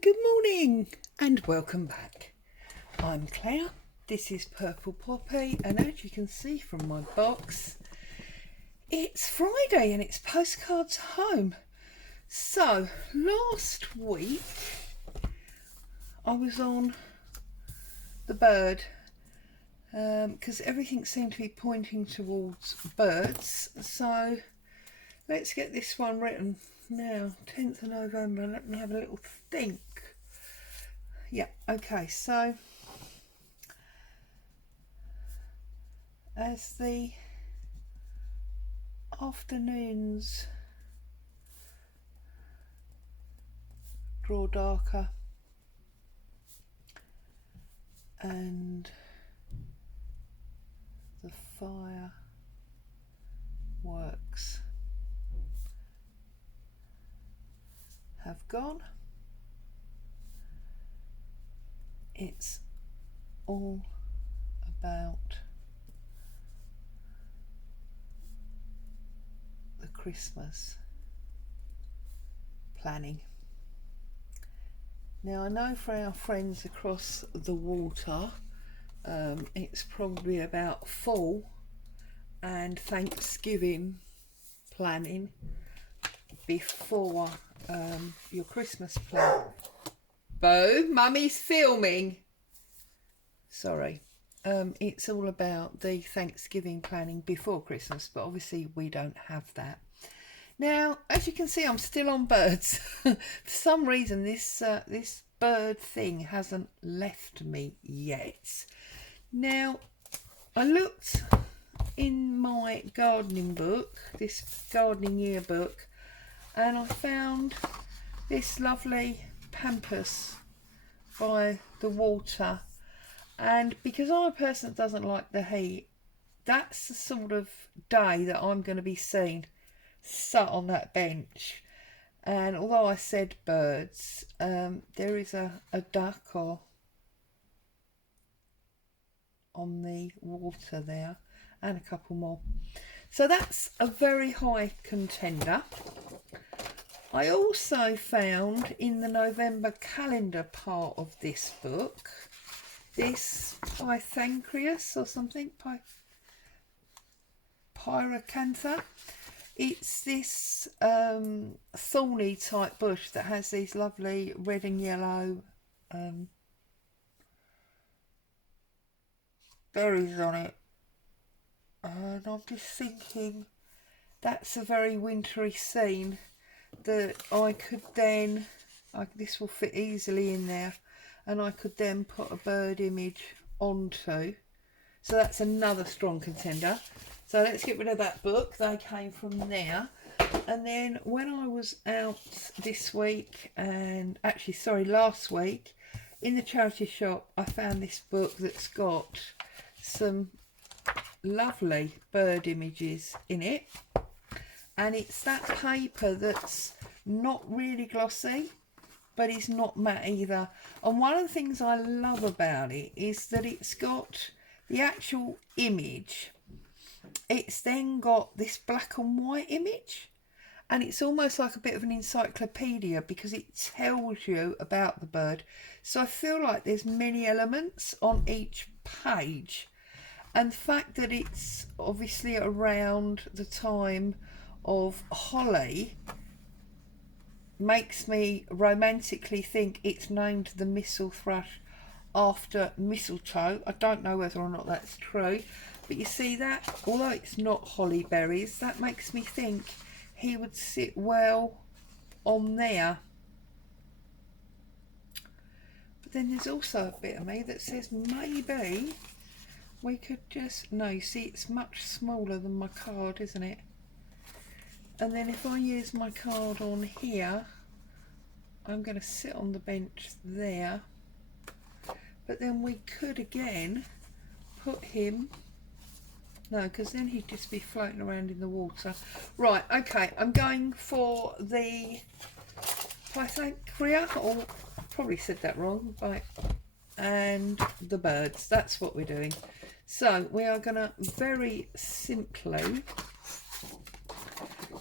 Good morning and welcome back. I'm Claire, this is Purple Poppy, and as you can see from my box, it's Friday and it's postcards home. So last week I was on the bird because everything seemed to be pointing towards birds, so let's get this one written now. 10th of November, let me have a little think. Yeah, okay, so as the afternoons draw darker and the fire works have gone, it's all about the Christmas planning. Now I know for our friends across the water, it's probably about fall and Thanksgiving planning before your Christmas plan. Bo, Mummy's filming. Sorry. It's all about the Thanksgiving planning before Christmas, but obviously we don't have that. Now, as you can see, I'm still on birds. For some reason, this bird thing hasn't left me yet. Now, I looked in my gardening book, this gardening yearbook, and I found this lovely pampas by the water, and because I'm a person that doesn't like the heat, that's the sort of day that I'm going to be seen sat on that bench. And although I said birds, there is a duck or on the water there and a couple more, so that's a very high contender. I also found in the November calendar part of this book this Pythancreus or something, Pyracantha. It's this thorny type bush that has these lovely red and yellow berries on it, and I'm just thinking that's a very wintry scene that I could then, this will fit easily in there, and I could then put a bird image onto. So that's another strong contender. So let's get rid of that book, they came from there. And then when I was out this week, and actually sorry, last week, in the charity shop, I found this book that's got some lovely bird images in it. And it's that paper that's not really glossy, but it's not matte either. And one of the things I love about it is that it's got the actual image. It's then got this black and white image, and it's almost like a bit of an encyclopedia because it tells you about the bird. So I feel like there's many elements on each page, and the fact that it's obviously around the time of holly makes me romantically think it's named the mistle thrush after mistletoe. I don't know whether or not that's true, but you see that, although it's not holly berries, that makes me think he would sit well on there. But then there's also a bit of me that says maybe we could just, no, you see it's much smaller than my card, isn't it? And then if I use my card on here, I'm going to sit on the bench there. But then we could again put him, no, because then he'd just be floating around in the water. Right, okay, I'm going for the Pythancrea, or I probably said that wrong, right, and the birds. That's what we're doing. So we are going to very simply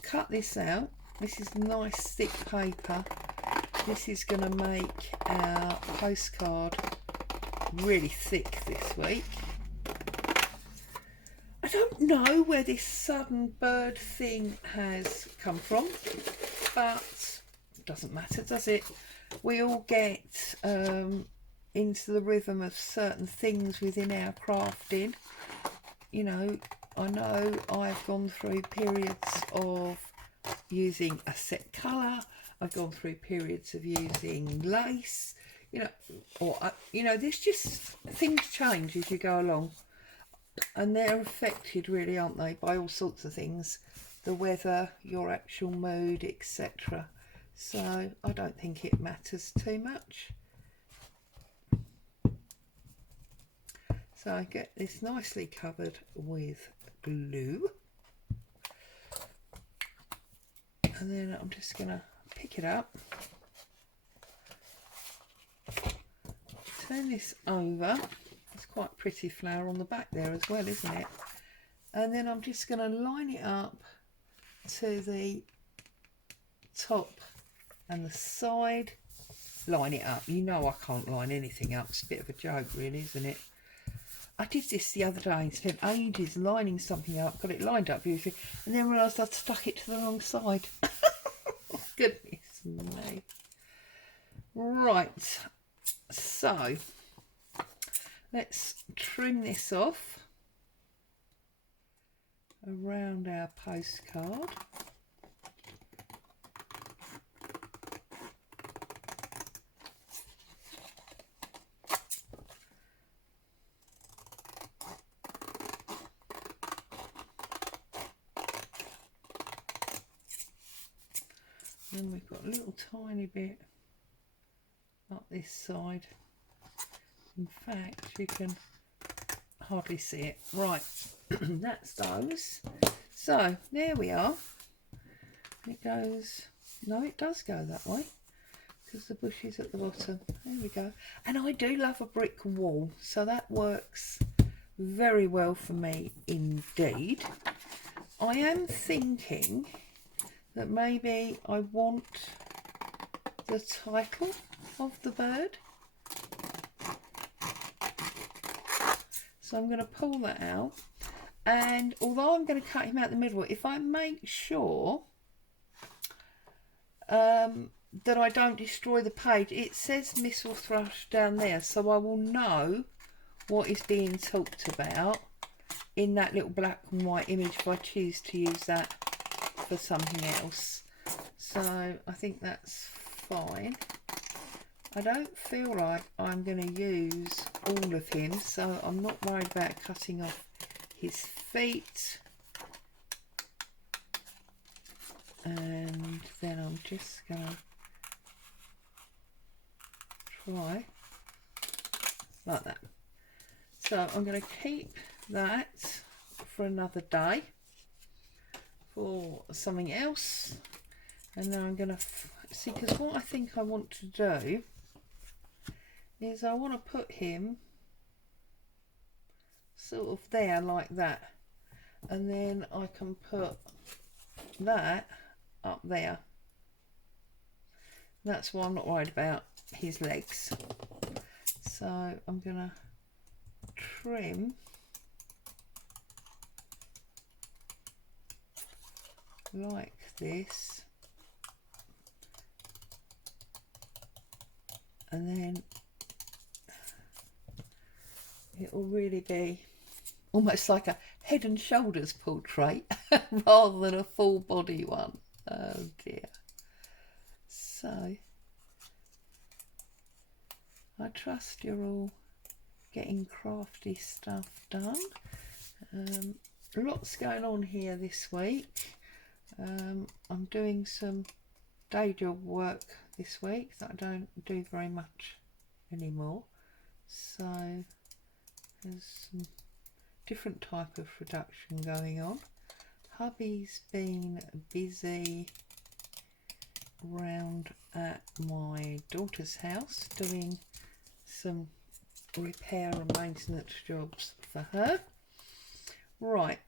cut this out. This is nice thick paper, this is going to make our postcard really thick this week. I don't know where this sudden bird thing has come from, but it doesn't matter, does it? We all get into the rhythm of certain things within our crafting. You know I've gone through periods of using a set colour. I've gone through periods of using lace, there's just things change as you go along, and they're affected, really, aren't they, by all sorts of things, the weather, your actual mood, etc. So I don't think it matters too much. So I get this nicely covered with glue, and then I'm just going to pick it up, turn this over. It's quite a pretty flower on the back there as well, isn't it? And then I'm just going to line it up to the top and the side. Line it up. You know I can't line anything up. It's a bit of a joke, really, isn't it? I did this the other day and spent ages lining something up, got it lined up beautifully, and then realised I'd stuck it to the wrong side. Goodness me. Right, so let's trim this off around our postcard. Then we've got a little tiny bit up this side. In fact, you can hardly see it. Right, that's those. So there we are. It goes, no, it does go that way because the bush is at the bottom. There we go. And I do love a brick wall, so that works very well for me indeed. I am thinking that maybe I want the title of the bird. So I'm going to pull that out, and although I'm going to cut him out the middle, if I make sure that I don't destroy the page, it says missile thrush down there, so I will know what is being talked about in that little black and white image if I choose to use that for something else. So I think that's fine. I don't feel like I'm going to use all of him, so I'm not worried about cutting off his feet. And then I'm just going to try like that. So I'm going to keep that for another day for something else. And now I'm going to see, because what I think I want to do is I want to put him sort of there like that, and then I can put that up there. That's why I'm not worried about his legs. So I'm going to trim like this, and then it will really be almost like a head and shoulders portrait rather than a full body one. Oh dear. So I trust you're all getting crafty stuff done. Lots going on here this week. I'm doing some day job work this week that I don't do very much anymore. So there's some different type of production going on. Hubby's been busy round at my daughter's house doing some repair and maintenance jobs for her. Right,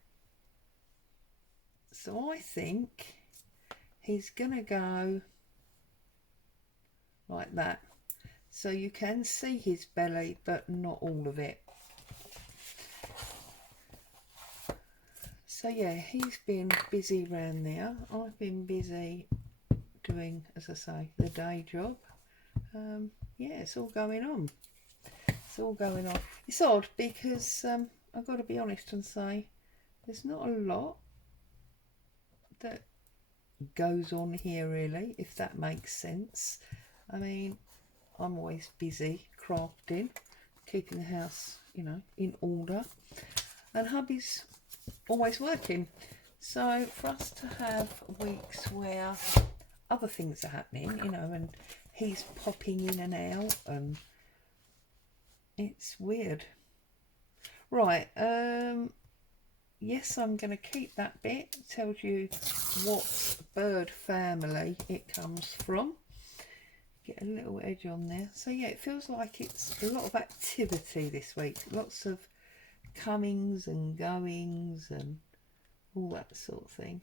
so I think he's gonna go like that. So you can see his belly, but not all of it. So yeah, he's been busy round there. I've been busy doing, as I say, the day job. Yeah, it's all going on. It's all going on. It's odd because I've got to be honest and say there's not a lot that goes on here really, if that makes sense. I mean, I'm always busy crafting, keeping the house, you know, in order, and hubby's always working. So for us to have weeks where other things are happening, you know, and he's popping in and out, and it's weird. Right, yes, I'm going to keep that bit. It tells you what bird family it comes from. Get a little edge on there. So yeah, it feels like it's a lot of activity this week. Lots of comings and goings and all that sort of thing.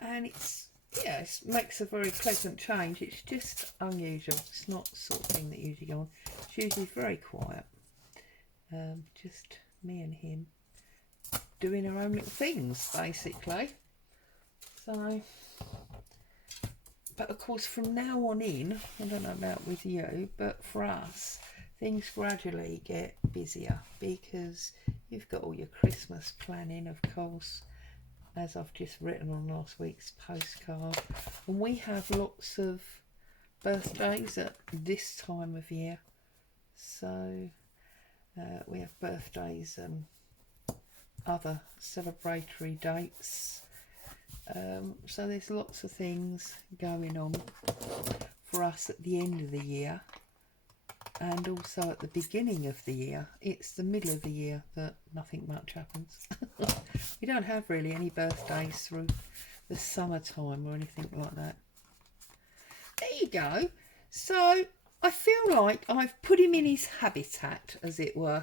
And it's, yeah, it makes a very pleasant change. It's just unusual. It's not the sort of thing that usually go on. It's usually very quiet. Just me and him doing our own little things, basically. So, but of course from now on in, I don't know about with you, but for us, things gradually get busier because you've got all your Christmas planning, of course, as I've just written on last week's postcard. And we have lots of birthdays at this time of year. So we have birthdays and other celebratory dates. So there's lots of things going on for us at the end of the year and also at the beginning of the year. It's the middle of the year that nothing much happens. We don't have really any birthdays through the summertime or anything like that. There you go. So I feel like I've put him in his habitat, as it were.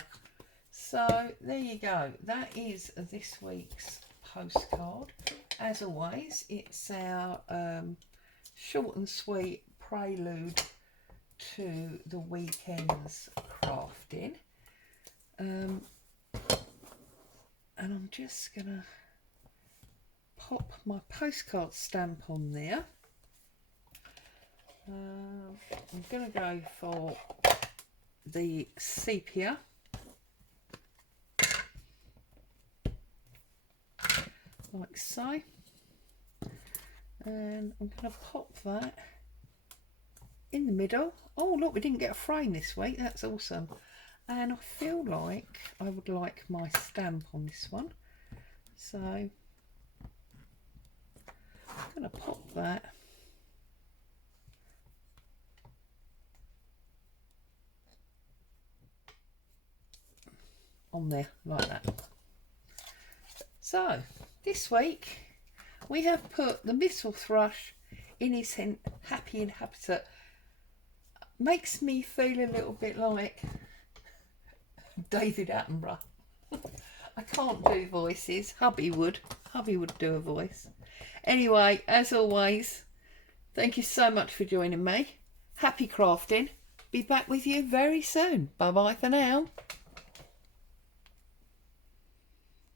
So there you go. That is this week's postcard. As always, it's our short and sweet prelude to the weekend's crafting. And I'm just gonna pop my postcard stamp on there. I'm gonna go for the sepia. Like so, and I'm going to pop that in the middle. Oh look, we didn't get a frame this week, that's awesome. And I feel like I would like my stamp on this one, so I'm going to pop that on there like that. So this week we have put the missel thrush in his happy habitat. Makes me feel a little bit like David Attenborough. I can't do voices. Hubby would do a voice. Anyway, as always, thank you so much for joining me. Happy crafting. Be back with you very soon. Bye bye for now.